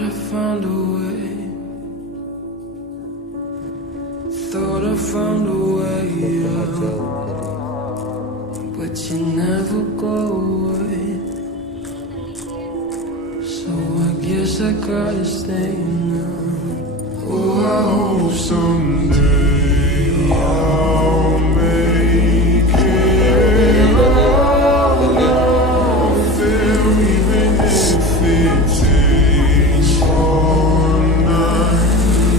Thought I found a way. Thought I found a way, yeah. But you never go away. So I guess I gotta stay now. Oh, I hope someday I'll make it all fair, even if it takes all night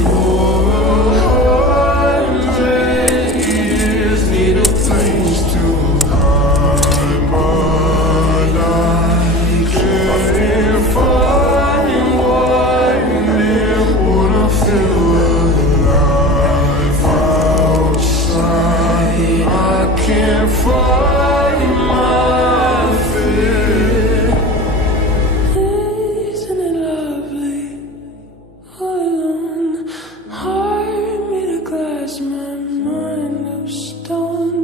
or 100 years. Need a place to hide, but I can't find one near. Wanna feel alive outside. I can't find my fear. Isn't it lovely? All alone, heart made of glass, my mind of stone.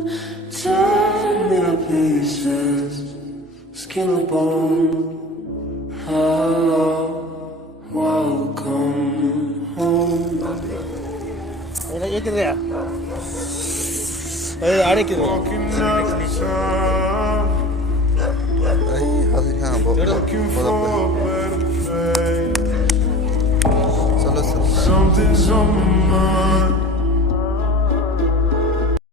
Tear me to pieces, skin and bone. Hello, welcome home. Walking out of town, looking for a better place. Something's on my mind.